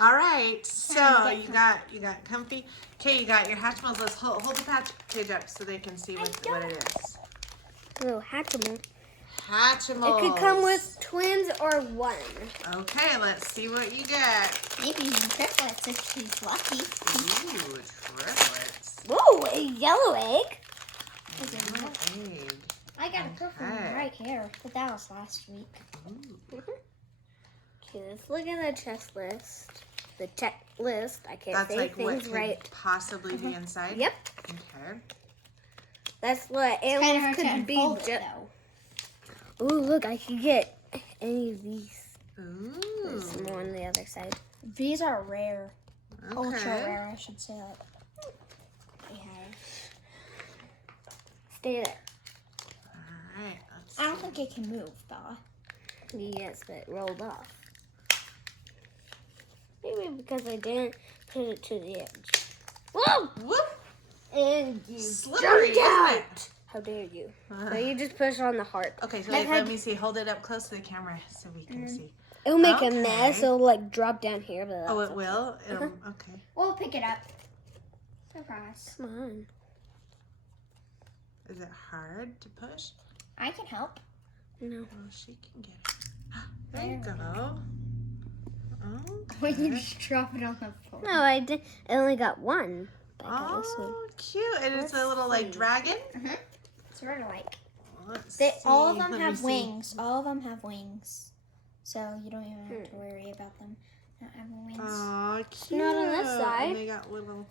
All right, so you got comfy. Okay, you got your Hatchimals. Let's hold the package up so they can see what it is. Little Hatchamal. Hatchimals. It could come with twins or one. Okay, let's see what you get. Maybe even triplets if she's lucky. Ooh, triplets. Whoa, a yellow egg. Yellow egg. I got a purple one right here, but that was last week. Ooh. Okay, let's look at the checklist. The checklist. I can't That's say like what things could right. possibly be inside? Yep. Okay. That's what It's kind of animals hard to could be. unfold it, though. Ooh, look, I could get any of these. Ooh. There's more on the other side. These are rare. Ultra Okay. rare, I should say. Stay there. All right. Let's I don't see. think it can move, Bella. Yes, but it rolled off. Maybe because I didn't put it to the edge. Whoa! Whoop. And you Slippery, jumped isn't out. it? How dare you? So you just push on the heart. Okay, so I wait, had- let me see. Hold it up close to the camera so we can see. It'll make a Okay. mess. It'll like drop down here. But Oh, that's it will? Okay. We'll pick it up. Surprise. Come on. Is it hard to push? I can help. No. Oh, she can get it. There you go. When you Okay. just drop it on the floor. No, I did. I only got one. Oh, cute. And it's a Let's little like see. dragon? Sort of like. Let's All of see. them Let me have see. wings. All of them have wings. So you don't even have to worry about them not having wings. Oh, cute. Not on this side. And they got little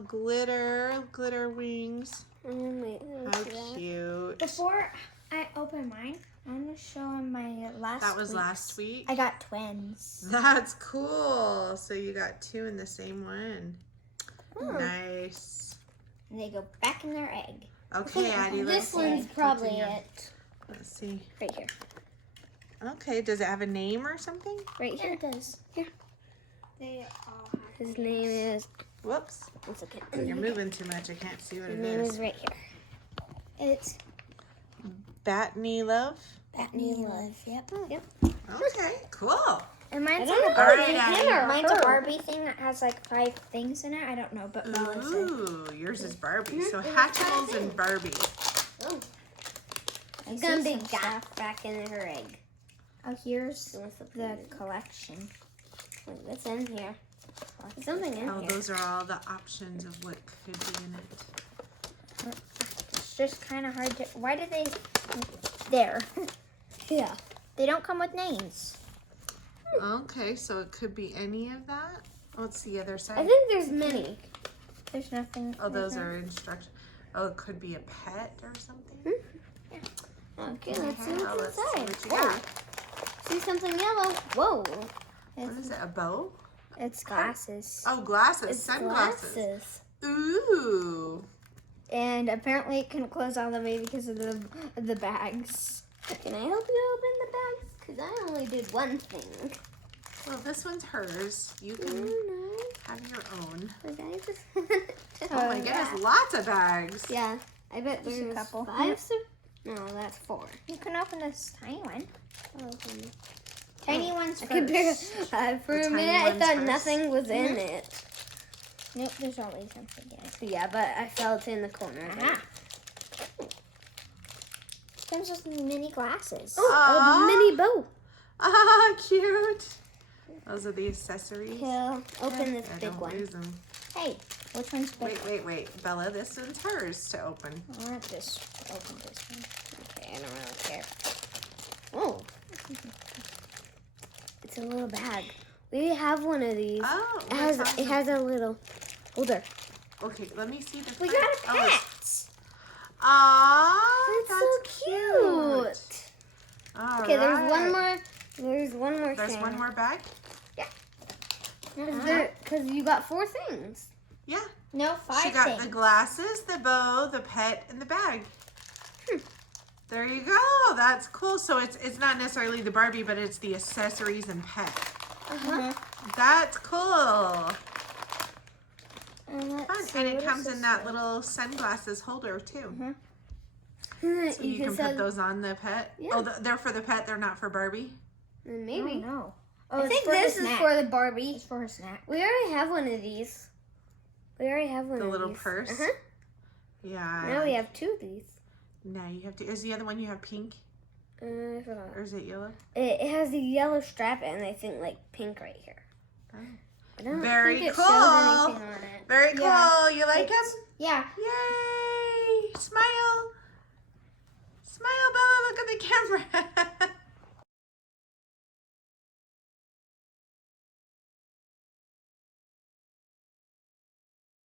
glitter wings. Wait, let How me see that. cute. Before I open mine, I'm going to show them my last That was week's. last week? I got twins. That's cool. So you got two in the same one. Oh. Nice. And they go back in their egg. Okay, Addie, let's This see. one's What's in probably your- it. Let's see. Right here. Okay, does it have a name or something? Right Yeah, here. it does. Here. They all have His name is. Whoops. One second. You're moving too much. I can't see what His it name is is. right here. It's Batney Love? Batney Love. Yep. Yep. Okay, cool. And mine's I like don't a know Barbie. if it's him or Mine's a her. Barbie thing that has like 5 things in it. I don't know, but Bella said. Ooh, yours is Barbie. So Hatchimals and Barbie. Oh, I it's see gonna be some stuff. back in her egg. Oh, here's What's the collection. Wait, what's in here? There's something in Oh, here. those are all the options of what could be in it. It's just kind of hard to. Why did they? There. Yeah. They don't come with names. Okay, so it could be any of that. What's the other I side? think there's many. There's nothing. Oh, there's those no- are instructions. Oh, it could be a pet or something. Okay, let's see Oh, what's let's see inside. what you Whoa. got. See something yellow. Whoa. What is it? A bow? It's glasses. Oh, glasses. It's Sunglasses. glasses. Ooh. And apparently it couldn't close all the way because of the bags. Can I help you open the bags? Because I only did one thing. Well, this one's hers. You can No. have your own. But I just Oh my yeah. goodness, lots of bags. Yeah. I bet Just a there's couple. 5. No, that's 4. You can open this tiny one. I'll open it. Tiny ones I first. could barely, for The a tiny minute, I ones thought first. nothing was in it. Nope, there's always something in it. Yeah, but I felt in the corner. Aha. Comes with mini glasses. Oh, Aw. a mini bow. Ah, cute. Those are the accessories. Here, open this Yeah, big don't one. lose them. Hey, which one's big? Wait. Bella, this one's hers to open. I want this. Open this one. Okay, I don't really care. Oh. It's a little bag. We have one of these. Oh, It has that's it has a little holder. Okay, let me see the We front. got a Oh, pet. Aw, That's so cute. All Okay, there's right. one more. There's one more There's thing. one more bag? Because you got 4 things. Yeah. No, 5 She got things. the glasses, the bow, the pet, and the bag. There you go. That's cool. So it's not necessarily the Barbie, but it's the accessories and pet. Uh-huh. That's cool. And let's Fun. see, And it what comes does in this that say? little sunglasses holder too. You, So you can put those on the pet. Yeah. Oh, they're for the pet. They're not for Barbie. Maybe. No. Oh, I it's think for her this is snack. for the Barbie. It's for her snack. We already have one of these. We already have one The of little these. purse? Uh-huh. Yeah. Now we have two of these. No, you have to. Is the other one you have pink? I forgot. Or is it yellow? It has the yellow strap and I think like pink right here. Oh. I don't Very think it cool. shows anything on it. Very cool. Yeah. You like them? Yeah. Yay! Smile. Smile, Bella. Look at the camera.